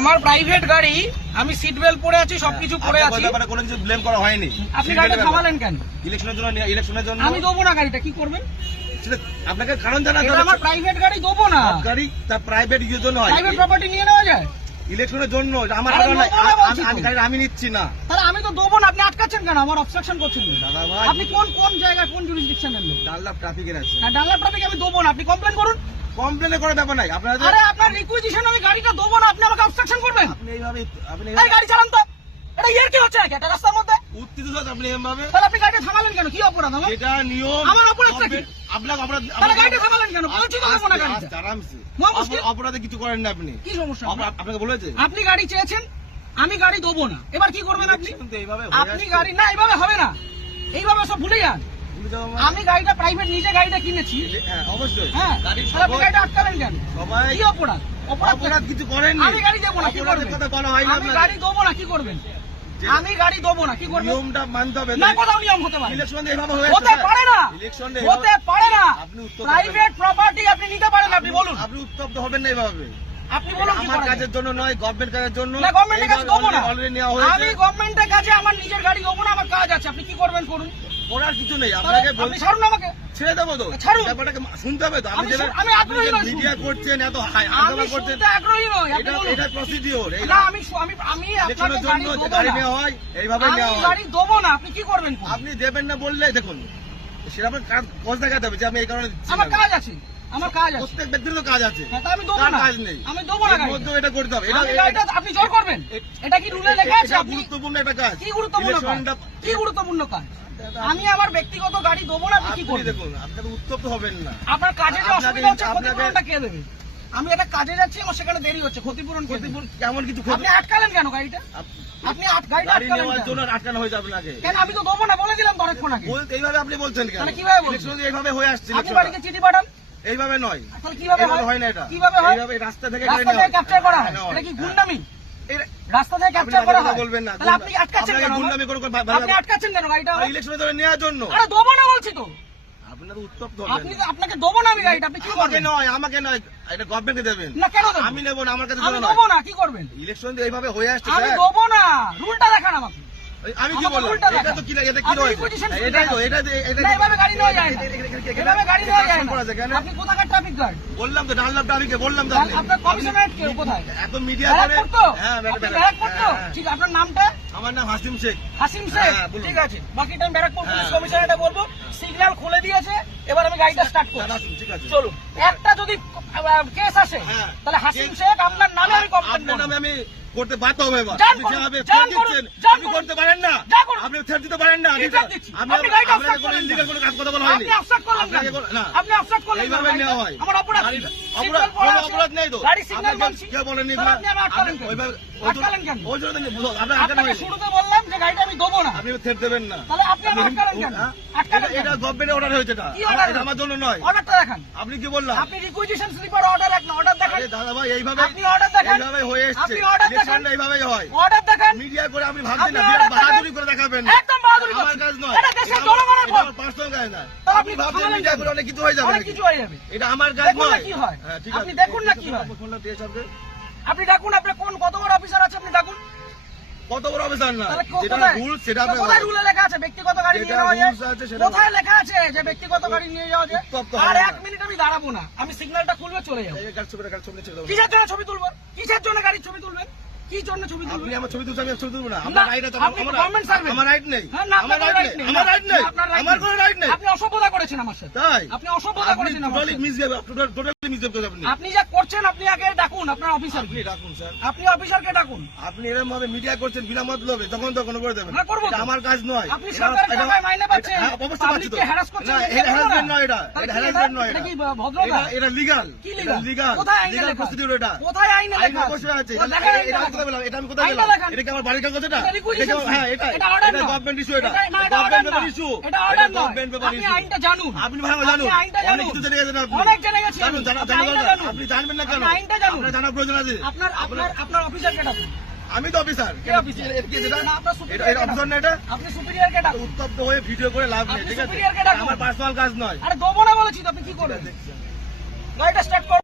আমার প্রাইভেট গাড়ি, আমি সিট বেল্ট পরে আছি, সবকিছু পরে আছি, কোনো কিছু ব্লেম করা হয়নি। আপনি গাড়িটা থামালেন কেন? ইলেকশনের জন্য আমি দেবো না গাড়িটা, কি করবেন? আপনাকে কারণ জানা, আমার প্রাইভেট গাড়ি দেবো না। গাড়ি তার প্রাইভেট ইউজের জন্য হয়, প্রাইভেট প্রপার্টি নিয়ে নেওয়া যায় ইলেকশনের জন্য। আমার আমি নিচ্ছি না, তাহলে আমি তো দেবো না। আপনি আটকাচ্ছেন কেন? আমার অবস্ট্রাকশন করছেন। দাদা ভাই, আপনি কোন জায়গায়, কোন জুরিসডিকশনের লোক? ডানলাপ ট্রাফিকের আছে। ডানলাপ ট্রাফিক আমি দেবো না, আপনি কমপ্লেন করুন। কমপ্লেন করার ব্যাপার নাই আপনার। আরে আপনার রিকুইজিশন আমি গাড়িটা দেবো না, আপনি আমাকে অবস্ট্রাকশন করবেন? আপনি গাড়ি চালান তো, এটা ইয়ার কি হচ্ছে নাকি একটা রাস্তার মধ্যে? উত্তেজিত আপনি এভাবে, তাহলে আপনি গাড়িটা থামালেন কেন? কি অপরাধ আমার? এটা নিয়ম। আমার অপরাধটা কি? আপনাকে অপরাধ, তাহলে গাড়িটা থামালেন কেন? বলছি তো দেবো না গাড়িটা। আরামসে, মুশকিল। অপরাধে কিছু করেন না আপনি। কি সমস্যা? আপনাকে বলেছে আপনি গাড়ি চেয়েছেন, আমি গাড়ি দেবো না, এবার কি করবেন আপনি? এইভাবে আপনি গাড়ি না, এইভাবে হবে না, এইভাবে সব ভুলে যান। আমি গাড়িটা প্রাইভেট, নিজে গাড়িটা কিনেছি। হ্যাঁ অবশ্যই। হ্যাঁ, তাহলে আপনি গাড়িটা আটকালেন কেন? সবাই কি অপরাধ? অপরাধ কিছু করেননি। আমি গাড়ি দেবো না, কি করবেন? কথা বলা হয় না। আমি গাড়ি দেবো না, কি করবেন? আমি গাড়ি দেবো না, কি করবেন? নিয়মটা মানতে হবে না, কোথাও নিয়ম হতে পারে? ইলেকশন এইভাবে হয়ে হতে পারে না, ইলেকশন হতে পারে না। আপনি উত্তর প্রাইভেট প্রপার্টি আপনি নিতে পারেন, আপনি বলুন। আপনি উত্তপ্ত হবেন না এইভাবে। আপনি বলুন কি আমার করা যায়? কাজের জন্য নয়, গভর্নমেন্ট কাজের জন্য। না, গভর্নমেন্টের কাছে দেবো না। অলরেডি নেওয়া হয়েছে। আমি গভর্নমেন্টের কাছে আমার নিজের গাড়ি দেবো না, আমার কাজ আছে। আপনি কি করবেন করুন, করার কিছু নেই। আপনাকে আপনি ছাড়ুন আমাকে। ছেড়ে দেবো তো, ছাড়ুন। ব্যাপারটাকে শুনতে হবে তো। আমি আগ্রহী নই। মিডিয়া করছেন, এত আমি আন্দোলন করছেন, শুনতে আগ্রহী নই, আপনি বলুন। এটা প্রসিডিওর। না, আমি আপনাকে ইলেকশনের গাড়ি জন্য দেবো গাড়ি না। নেওয়া হয়, এইভাবে আমি নেওয়া হয়। গাড়ি দেবো না, আপনি কি করবেন করুন। আপনি দেবেন না বললে দেখুন, সেটা আপনার কাজ দেখাতে হবে যে আমি এই কারণে দিচ্ছি আমার না। কাজ আছে, আমার কাজ আছে। প্রত্যেক ব্যক্তির তো কাজ আছে, হ্যাঁ, তা আমি দেবো কার না। কাজ নেই? আমি দেবো না এর গাড়িটা। মধ্যেও এটা করতে হবে। আমি গাড়িটা আপনি জোর করবেন? এটা কি রুলে লেখা আছে? এটা আপনি গুরুত্বপূর্ণ একটা কাজ। কি গুরুত্বপূর্ণ কাজ? ইলেকশনটা- কি গুরুত্বপূর্ণ কাজ? আমি আমার ব্যক্তিগত গাড়ি দেবো না, আপনি কি আপনি করবেন? দেখুন, আপনাকে উত্তপ্ত হবেন না। আপনার কাজে যে আপনাকে- অসুবিধা হচ্ছে, আপনাকে- ক্ষতিপূরণটা কে দেবে? আমি একটা কাজে যাচ্ছি, আমার সেখানে দেরি হচ্ছে, ক্ষতিপূরণ কে দেবে? কেমন কিছু আপনি আটকালেন কেন গাড়িটা? আপনি গাড়িটা গাড়ি আটকালেন নেওয়ার কেন? জন্য আটকানো হয়েছে আপনাকে। কেন? আমি তো দেবো না বলে দিলাম তো অনেকক্ষণ আগে। এইভাবে আপনি বলছেন কেন? তাহলে কিভাবে বলছেন? ইলেকশন এইভাবে হয়ে আসছে। আপনি ইলেকশনটা। বাড়িতে চিঠি পাঠান। এইভাবে নয়, তাহলে কিভাবে এইভাবে হয়? হয় না এটা। কিভাবে হয়? এইভাবে রাস্তা থেকে রাস্তা থেকে ক্যাপচার করা হয়, এটা কি গুন্ডামি? রাস্তা থেকে ক্যাপচার করা হয়? বলবেন না। তাহলে আপনি আটকাচ্ছেন কেন? গুন্ডামি করে আপনি আটকাচ্ছেন কেন গাড়িটা? ইলেকশনের জন্য নেওয়ার জন্য। আরে দেবো না বলছি তো। আপনার উত্তপ্ত আপনি আপনাকে দেবো না আমি গাড়িটা, আপনি কি করবেন? আমাকে নয়, এটা গভর্নমেন্টকে দেবেন। না, কেন দেবো? আমি নেবো না, আমার কাছে আমি দেবো না, কি করবেন? ইলেকশন এইভাবে হয়ে আসছে আমি স্যার। দেবো না, রুলটা দেখান আমাকে। আমি কি আমাকে বললাম? উল্টা এটা দেখান। তো কি এটা কি আপনি রয়েছে? position এটাই তো, দেখান। এটা না, এভাবে গাড়ি নেওয়া যায় না। এভাবে গাড়ি নেওয়া যায় না। করা যায় কেন? আপনি কোথাকার ট্রাফিক গার্ড? বললাম তো, ডানলাপ ট্রাফিকে বললাম তো। আপনার কমিশনারেট কে কোথায়? এত মিডিয়া করে। ব্যারাকপুর তো? হ্যাঁ, আপনি ব্যারাকপুর তো? হ্যাঁ। ঠিক, আপনার নামটা? আমার নাম হাসিম শেখ। হাসিম শেখ। হ্যাঁ, বলুন। ঠিক আছে, বাকিটা আমি ব্যারাকপুর পুলিশ হ্যাঁ। কমিশনারেটে বলবো। সিগন্যাল খুলে দিয়েছে, এবার আমি গাড়িটা স্টার্ট করছি। আসুন, ঠিক আছে। চলুন। একটা যদি কেস আসে, হ্যাঁ। তাহলে হাসিম শেখ আপনার নামে আমি কমপ্লেন আপনার করব। নামে আমি করতে বাধ্য হবে এবার। যান আপনি করুন, যেভাবে যান threat করুন, দিচ্ছেন, যান আপনি করুন। করতে পারেন না। যান করুন। আপনি threat দিতে পারেন না। কি threat দিচ্ছি? আমি আপনি গাড়িটা আপনাকে obstruct কোনো করলেন illegal কেন? কোনো কাজ কথা বলা হয়নি। আপনি অবস্ট্রাক্ট করলেন আপনাকে কেন? না। আপনি অবস্ট্রাক্ট করলেন কেন? এইভাবে নেওয়া হয়। আমার অপরাধ কি? অপরাধ- সিগন্যাল পড়া কোনো আছে। অপরাধ নেই তো। গাড়ি সিগন্যাল আপনাকে মানছি। কেউ বলেনি। তাহলে আপনি আমার আটকালেন কেন? ওইভাবে- আটকালেন কেন? ওই জন্য আপনার আটকানো আপনাকে হয়নি। শুরুতে বললাম যে গাড়িটা আমি দেবো না। আপনি থ্রেট দেবেন না। তাহলে আপনি আমার আটকালেন কেন? হ্যাঁ? আটকালেন কেন? এটা গভর্নমেন্টের অর্ডার হয়েছে এটা। কি order? এটা আমার জন্য নয়। অর্ডারটা দেখান। আপনি কি বললাম? আপনি রিকুইজিশন স্লিপার অর্ডার এক না, অর্ডার দেখান। আরে দাদা ভাই, এইভাবে আপনি অর্ডার দেখান। এইভাবে হয়ে এসেছে। আপনি order দেখান। ইলেকশনটা এইভাবেই হয়। অর্ডার দেখান। মিডিয়া করে আপনি ভাবছেন না, আপনি বিরাট order দেখান। বাহাদুরি করে দেখাবেন। একদম বাহাদুরি আমার করছেন। কাজ নয়। এটা দেশের জনগণের ভোট। পার্সোনাল কাজ না। তাহলে আপনি ভাবছেন থামালেন মিডিয়া কেন? করে অনেক কিছু হয়ে যাবে অনেক নাকি? কিছু হয়ে যাবে। এটা আমার কাজ দেখুন না নয়। কি হয়। হ্যাঁ, ঠিক আপনি আছে। দেখুন না কি হয়। ফোনটা দিয়ে সরকার। আপনি ডাকুন, আপনার কত বড় অফিসার আছে আপনি ডাকুন। কত বড় অফিসার না, তাহলে যেটা কোথায়? রুল সেটা তো কোথায় রুলে লেখা আছে ব্যক্তিগত গাড়ি নিয়ে যেটা যাওয়া যায়? rules আছে সেটা- কোথায় লেখা আছে যে ব্যক্তিগত গাড়ি নিয়ে যাওয়া যায়? উত্তপ্ত আর হবে এক না। মিনিট আমি দাঁড়াবো না, আমি সিগন্যালটা খুলবে চলে যাবো। কিসের জন্য ছবি তুলবেন? কিসের জন্য গাড়ির ছবি তুলবেন? কি জন্য ছবি আপনি তুলবেন? আমার ছবি তুলছেন, আমি ছবি তুলবো না। না, আমার রাইট আছে। আপনি গভর্নমেন্ট সার্ভেন্ট। আমার রাইট নেই। হ্যাঁ, না, আমার আপনার রাইট right নেই। নেই। আমার রাইট নেই। না, আপনার right আমার নেই। কোনো রাইট নেই। আপনি অসভ্যতা করেছেন আমার সাথে। তাই আপনি অসভ্যতা করেছেন আমার টোটালি সাথে। মিসবিহেভ, টোটালি মিসবিহেভ করেছেন আপনি। আপনি যা করছেন, আপনি আগে ডাকুন আপনার অফিসার। আপনি ডাকুন স্যার। আপনি অফিসারকে ডাকুন। আপনি এরকম ভাবে মিডিয়া করছেন বিনা মতলবে, তখন করে দেবেন। হ্যাঁ, করবো তো। এটা আমার কাজ নয়। আপনি সরকারের টাকায় মাইনে পাচ্ছেন, হ্যাঁ, অবশ্যই পাচ্ছি তো। পাবলিককে হ্যারাস করছেন, না, এটা এটা করবো না। harassment নয় এটা। তাহলে এটা কি harassment নয় এটা এটা। কি ভদ্রতা? এটা legal। কি এটা লিগাল? legal। কোথায় আইনে legal লেখা? procedure এটা। কোথায় আইনে আইনে লেখা? অবশ্যই আছে। ও, দেখান আইনটা এটা আমি দেখান। কোথায় পেলাম? এটা আমি কোথায় আইনটা পেলাম? দেখান। এটা কি আমার বাড়ির কাগজ এটা? এটা requisition হ্যাঁ, এটা এটা order না। গভর্নমেন্ট ইস্যু এটা। এটা না, এটা order না। ইস্যু। এটা order নয়। গভর্নমেন্ট পেপার আপনি ইস্যু। আইনটা জানুন। আপনি ভালো জানুন। আপনি আইনটা অনেক জানুন। কিছু জেনে গেছেন আপনি। অনেক জেনে গেছি আমি। জানুন, আপনি আইনটা জানা জানুন। আপনি জানবেন না কেন? আপনি আইনটা জানুন। আপনার জানার প্রয়োজন আছে। আপনার অফিসারকে ডাকুন। আমি তো অফিসার। কে অফিসার? এটা আপনার superior কে অফিসার না এটা? আপনি সুপিরিয়রকে ডাকুন। উত্তপ্ত হয়ে ভিডিও করে লাভ নেই, আপনি ঠিক আছে? superior কে ডাকুন। আমার পার্সোনাল কাজ নয়। আরে দেবো না বলেছি তো, আপনি কি করবেন? গাড়িটা স্টার্ট করুন।